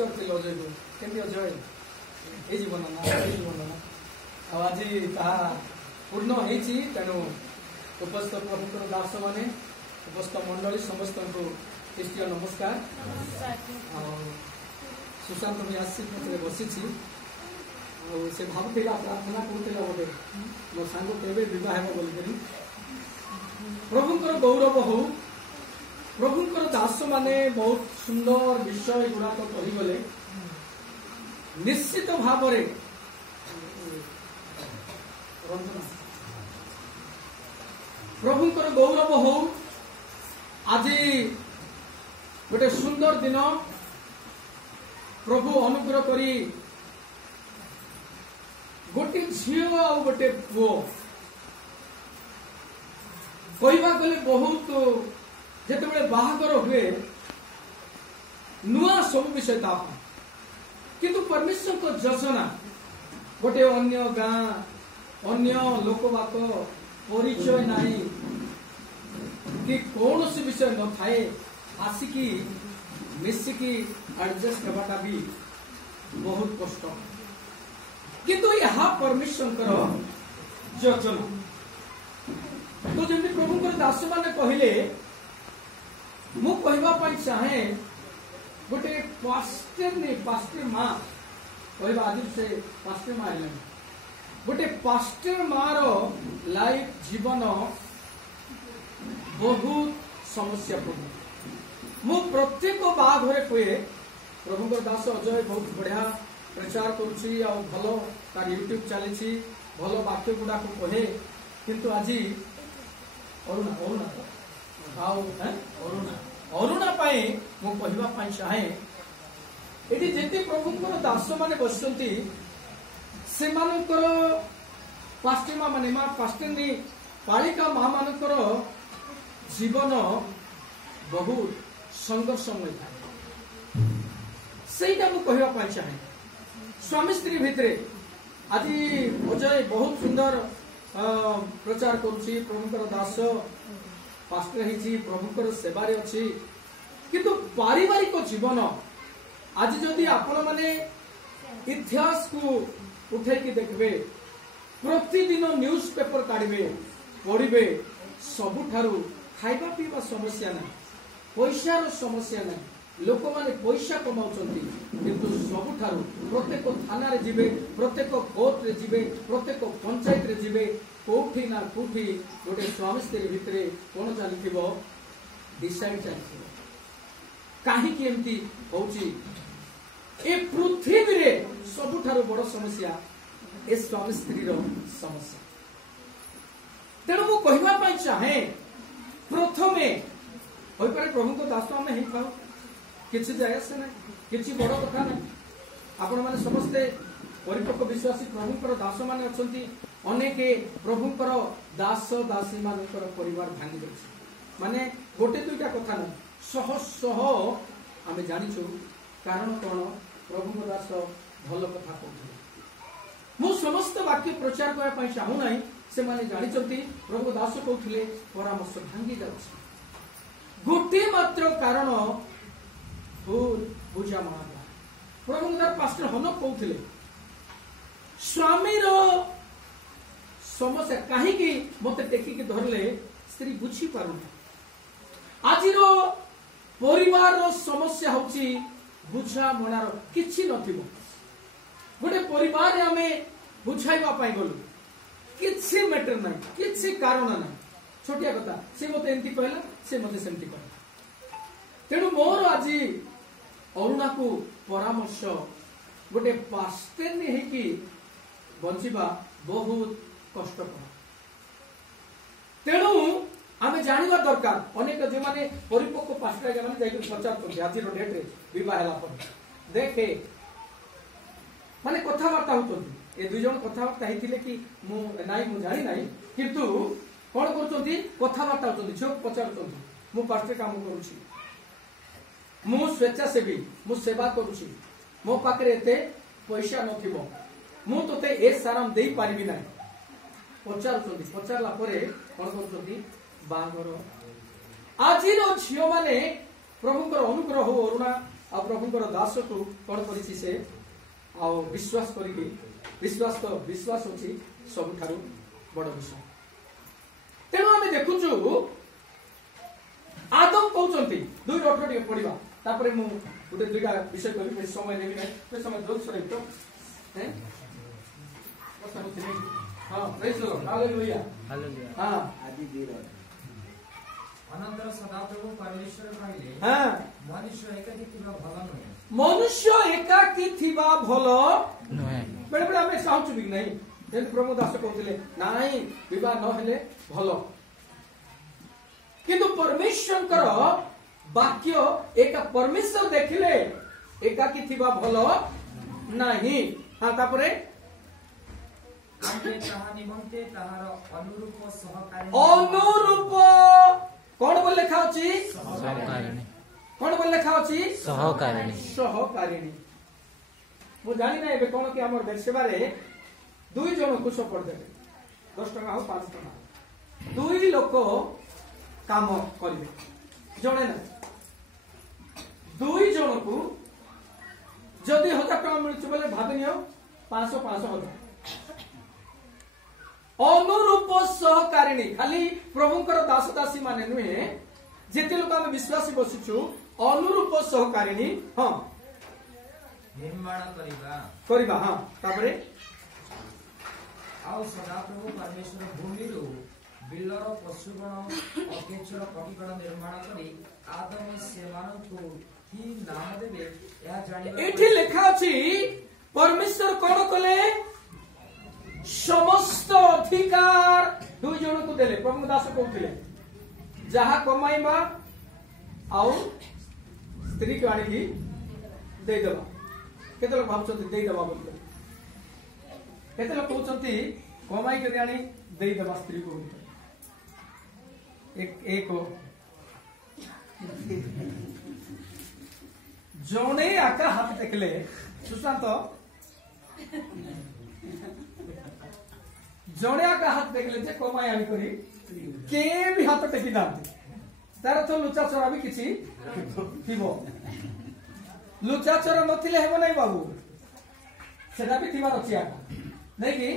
पचार अजय को केमती अजय ये जीवन ना ये जीवन ना आज पूर्ण होती तेणु उपस्थित प्रभुकर दास मैंने उपस्थित मंडली समस्त को ख्रीष्टीय नमस्कार सुशांत भी आसी बसी से भावुला प्रार्थना करूला गोटे मो सांग केवे बहुत बोलिक प्रभुंकर गौरव हो प्रभुंकर दास माने बहुत सुंदर विषय गुड़ाक कहीगले निश्चित भाव प्रभुंकर गौरव हो आज गोटे सुंदर दिन प्रभु अनुग्रह करी गोटे झील आ गोटे पुओ कहवा गले बहुत जिते बाहागर हुए नुआ सब विषय किंतु परमेश्वर को योजना गोटे अन्य गाँ अन्य लोकवाक परिचय नहीं कि कौन सी विषय न थाए आसिकी मिसिकी एडजस्ट करवाटा भी बहुत कष्ट किंतु यह परमेश्वर योजना तो जमी प्रभुंकर दास मैंने कहले मु कहवाई चाहे गोटे पास्टर माँ कहवा आज से पास्टर माँ है गोटे पास्टर माँ रो लाइफ जीवन बहुत समस्यापूर्ण मु प्रत्येक बाघरे कहे प्रभुंकर दास अजय बहुत बढ़िया प्रचार करुच्ची भल तार यूट्यूब चली भल वाक्य गुड़ाक कहे किंतु आज अरुणा अरुणा अरुणा अरुणा मु कहवाई चाहे ये जिते प्रभुंकर दास मैंने बसती से पास्टर माँ माने पास्टर पालिका माँ मानकर जीवन बहुत संघर्षमय था सहीटा मु कहवाई चाहे स्वामी स्त्री भितर आज अजय बहुत सुंदर प्रचार करुच्ची प्रभुंकर दास पास्टर ही प्रभुंकर सेवारे अच्छी किंतु पारिवारिक जीवन आज जदि आपण माने इतिहास को उठेकी देखबे प्रतिदिन न्यूज पेपर काढ़े पढ़े सबुठारु खाइबा पीवा समस्या ना पैसार समस्या ना लोक माने पैसा कमाउछंती किंतु सबुठारु प्रत्येक थाना रे जिबे प्रत्येक कोर्ट रे जिबे प्रत्येक पंचायत रे जिबे कोठी ना कोठी गोटे स्वामी स्त्री भितरे कोन चलीथिबो डिसाइड चलीथिबो काहे कि एमती होउची ए पृथ्वी रे सबुठारु बड़ समस्या ए स्वामी स्त्री रो समस्या तेणु मु कहवा पाई चाहे प्रथमे होई पारे प्रभु को दास आमे हे खाओ किछि जाय से ना किछि बड़ कथा ना आपण माने समस्ते परिपक्व विश्वासी प्रभुंकर दास माने अछंती अनेके प्रभुंकर दास दासी मानकर परिवार भांगी जाछि माने गोटे दुईटा कथा ना सह सह आमे जानिछु कारण कोन प्रभुंकर दास भल कथा कहथि मु समस्त वाक्य प्रचार करबा पई चाहू नाही से माने जानिचंती प्रभु दास कहथिले परामर्श भांगी जाछि गोटे मात्र कारण भूल बुझा मना प्रभुंकर पास्टर हनक कहथिले स्वामी रो समस्या कहीं की मते टेकी धरले स्त्री बुझी पारु आज परिवार रो समस्या होची बुझा मनार किछि नथिबो गोटे परिवार रे आमे बुझाइबा पाई गलु किछि मैटर नै किछि कारण नै छोटिया कथा से मते एंती कहला से मते सेंती कहला तेनु मोर आज अरुणा को परामर्श गोटे पास्टर ने हे कि बंचिबा बहुत कष्टकर तेणु आमे जानिबा दरकार अनेक जे माने परिपक्व पास्टर जे माने जाई पचार आज डेट रे विवाह हला पर देखे माने कथावार्ता होतोंती ए दुई जन कथावार्ता हेतिले कि मु नाई मु जानि नाई किंतु कोन करतोंती कथावार्ता होतोंती जो पचारतोंती मु पास्टर काम करूची मु स्वेच्छासेवी मु सेवा करूची मो पाखरे एते पैसा नथिबो मु तोते ए साराम देई पारिबि नाही पचारतोंती पचारला परे कोन करतोंती बागर आजिरो झियो माने प्रभुंकर अनुग्रह हो अरुणा आ प्रभुंकर दास को कौन करिछि से आ विश्वास करिके विश्वास होछि सबठारु बड़ विषय। तेणु आम देखुचु आदम कहते 2:18 टे पढ़ा तापर मु गोटे दुईटा विषय करी समय नेबी ना समय जोर से तो हैं हां praise the Lord hallelujah hallelujah हां आदि दिन अनंतर सदाप्रभु परमेश्वर कहले हां मनुष्य एकाकी थिबा भलो नहे मनुष्य एकाकी थिबा भलो नहे बेले बेले हमें चाहूछु भी नहीं जेन प्रभु दास कहते नाही विवाह न हेले भलो किंतु परमेश्वर कर वाक्य एक परमेश्वर देखिले एकाकी थिबा भलो नाही। हां तापरे आगे ताहा निमंते ताहार अनुरूप सहकारी अनुरूप कोन बोल लिखा अछि सहकारिणी कोन बोल लिखा अछि सहकारिणी मु जानि ना एबे कोन कि हमर बेरसेबा रे दुई जण को सपोर्ट देबे 10 टका हो 5 टका दुई लोक काम करिवे जणे ना दुई जण को जदि 1000 टका मिलछ बोले भाबि नियो 500 हजार अनुरूप सहकारिणी खाली प्रभुंकर दास दासी माने नुहे जेते लोक हम विश्वासी बसिछु अनुरूप सहकारिणी हां निर्माण करिबा हां तापरे आउ सदा प्रभु परमेश्वर भूमि रो बिलर पशुगण अकेचर कटिगण निर्माण करी आदम सेमान को की नाम देबे या जानिबा एठी लिखा अछि परमेश्वर कोन कले समस्त अधिकार दुई जन को देले प्रभु दास कहथिले जहा कमाइबा आउ स्त्री को आनी की दे देबा केते लोग भाबछथि दे देबा बोल केते लोग कहउछथि कमाई के आनी दे देबा स्त्री को एक जने आका हाथ देखले सुशांत जने आका हाथ देखले जे कमाई आनी करी के भी हाथ टेकी दांती तार तो लुचा चोरा भी किछि थिबो लुचा चोरा नथिले हेबो नै बाबू सेटा भी थिबार अछि आका नै कि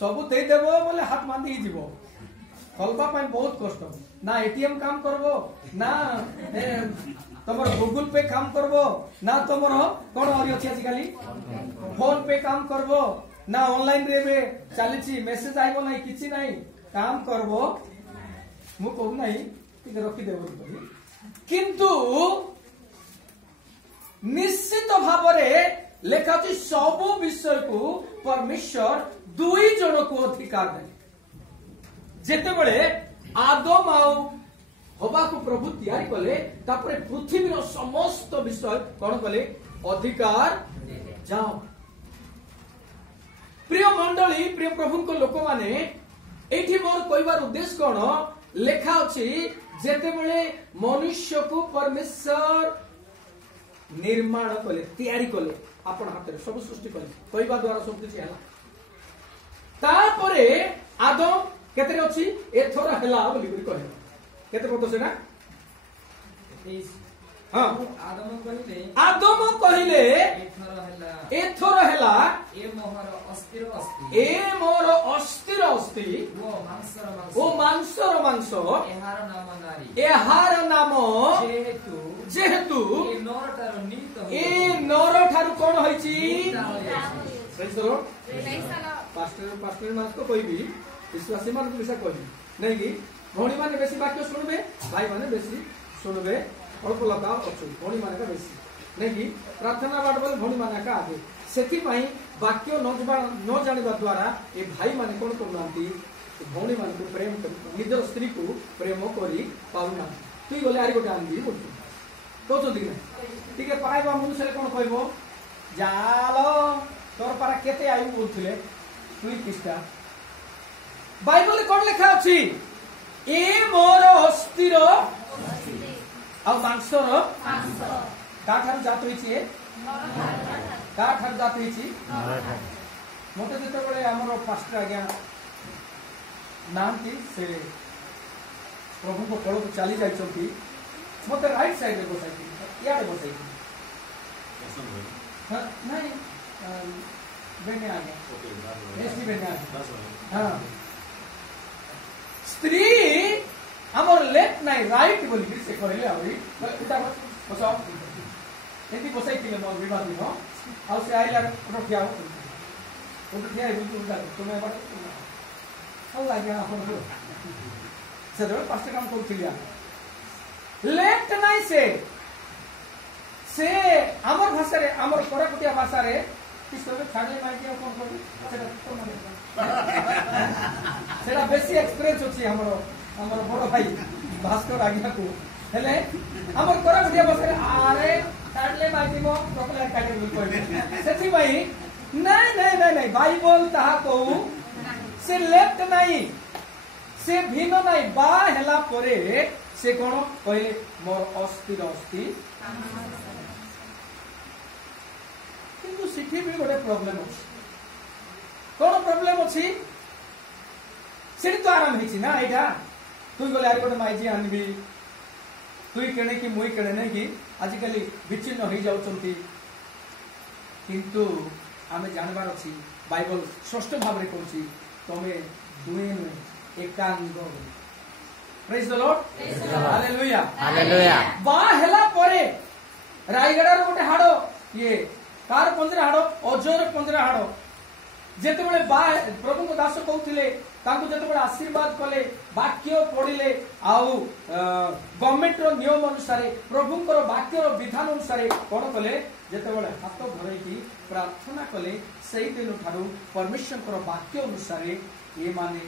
सब दे देबो बोले हाथ बांधी जीवो कल्पा पाई बहुत कष्ट ना एटीएम काम करबो ना तमर गूगल पे काम करबो ना तमर कोन हरि अछि आजिकाली फोन पे काम करबो ना ऑनलाइन रे चलीछि मेसेज आइबो नै किछि नै काम करबो मु कहू नै ठीक रखि देबो किंतु निश्चित भावरे लेखा अछि सब विषय को परमेश्वर दुई जन को अधिकार दे जेते बळे आदम आउ हवा को प्रभु तैयारी कले तापरे पृथ्वी रो समस्त विषय कोन कले अधिकार जाओ प्रिय मंडली प्रिय प्रभु को लोक माने एठी मोर कहबार उद्देश्य कोन लेखा अछि जेते बळे मनुष्य को परमेश्वर निर्माण कले तैयारी कले आपण हाथ सब सृष्टि कले कहबा द्वारा सब किछि हला तापरे आदम केते अछि एथोर हला बोली कहे केते पतो सेना 23 हां आदम कहिले एथोर हला ए मोर अस्थिर अस्ति ओ मांसर मांस एहार नाम जेहेतु ए नर ठारू कोन होइछि पास्टर मास को कहबी विश्वासी मान को विषय कहबी नहीं कि भौणी माने बेसी वाक्य सुनबे भाई माने बेसी सुनबे अल्प लगा अच्छु भौणी माने का बेसी नहीं कि प्रार्थना बाट बोले भौणी माने का आगे सेति पई वाक्य न जानिबा द्वारा ए भाई माने कोन करनांती भौणी माने को प्रेम कर निजर स्त्री को प्रेम करी पाउना तुई गले आरी गोटे आंदी बोल तो कि ना ठीक है पाइबा मनुष्य कोन कहबो जालो तोर पारा केते आयु बोलथिले तुई किस्ता बाइबल कोन लिखा अछि ए मोर अस्थिर आ मांसर का ठार जात होइछि का ठार जात होइछि मते जते बळे हमर पास्टर आज्ञा नाम की से प्रभु को कोळ चली जाइछथि मते राइट साइड रे बसाइछि याडे बसाइछि नहीं बेने आ गया एसटी बेने आ गया हाँ स्त्री हमर लेफ्ट नहीं राइट बोली कि से कहले आबी उठा बसाओ एती बसाई थिले मोर विवाद दिनो आ से आइला रखिया उठिया उठा तुम्हें बड़ ভাল লাগে আপন সেদর পাঁচটা কাম করছিলা লেফট নাই সে আমার ভাষারে আমার কোরাকুটিয়া ভাষারে কিসবে ছাড়লে মাইকে কোন করবে সেটা তো মানে সেটা বেশি এক্সপেরিয়েন্স আছে আমার বড় ভাই ভাস্কর আগিয়াকু হেলে আমার কোরাকুটিয়া ভাষারে আরে ছাড়লে মাইকে মো প্রকলার কাটে কইবে সেটি ভাই নাই নাই নাই নাই বাইবেল তাহা কও से लेफ्ट नहीं से भिन्न नहीं बा हेला परे से कोन कहले मोर अस्थिर अस्थिर किंतु सिठी भी गोटे प्रॉब्लम अछि कोन प्रॉब्लम अछि सेठी तो आराम हिछि ना एटा तुई गले आरि गोटे माइजी आनबी तुई केने कि मुई केने नै कि आजि कली विचिन्न होई जाउचंती किंतु आमे जानबार अछि बाइबल स्पष्ट भाव रे कहछि तमे दुए एकांग praise the Lord hallelujah hallelujah बा हेला परे रायगडार गोटे हाडो ये कार पंजरा हाडो अजर पंजरा हाडो जेते बेले बा प्रभु को दास कहउथिले तांको जेते बेले आशीर्वाद कले वाक्य पढिले आउ गवर्नमेंट रो नियम अनुसार प्रभु को वाक्य रो विधान अनुसार कोन कले जेते बेले हाथ धरै की प्रार्थना कले सही दिन ठारू परमेश्वर को वाक्य अनुसार ये माने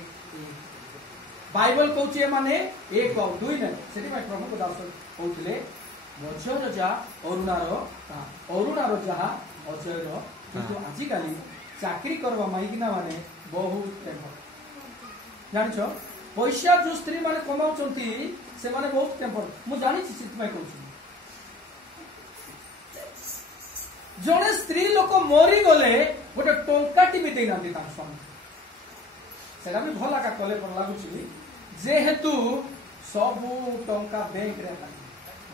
बाइबल कहउची ए माने एक और दुई नै सेठी में प्रभु को दास कहउथिले मजर जा अरुणारो जहा अजयर किंतु आजि काली चाकरी करवा माइकिना माने बहुत टेम्पर जानिछो पैसा जो स्त्री माने कमाउचंती से माने बहुत टेम्पर मु जानि छि सित में कहउछि जने स्त्री लोक मरी गले गोटे टंकाटी भी देना दी तार स्वामी सेटा भी भला का कले पर लागुछि जेहेतु सबु टंका बैंक रे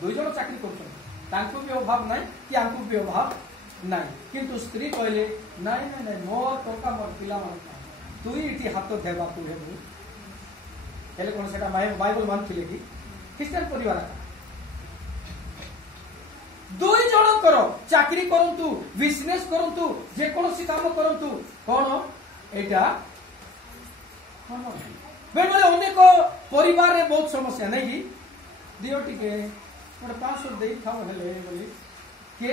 दुई जन चाकरी करछन तांको भी अभाव नाही कि आंको भी अभाव नाही किंतु स्त्री कहले नाही नाही नाही मोर टंका मोर पिला मन तुई इटी हाथ देबा तू हेबु हेले कोन सेटा बाइबल मानथिले कि क्रिश्चियन परिवार दुई जन करो चाकरी करंतु बिजनेस करंतु जे कोनोसी काम करंतु कोन एटा कोन बेले अनेक परिवार रे बहुत समस्या नै कि दियो टिके गोटे 500 देई खाओ हेले बोली के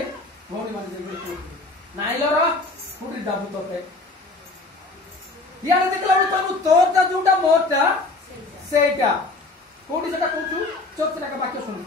भौणी माने जे नाइलो रो फुटी दाबु तते यार देखला तो तोरता जोटा मोरता सेटा कोडी सेटा कहू चोचरा का वाक्य सुन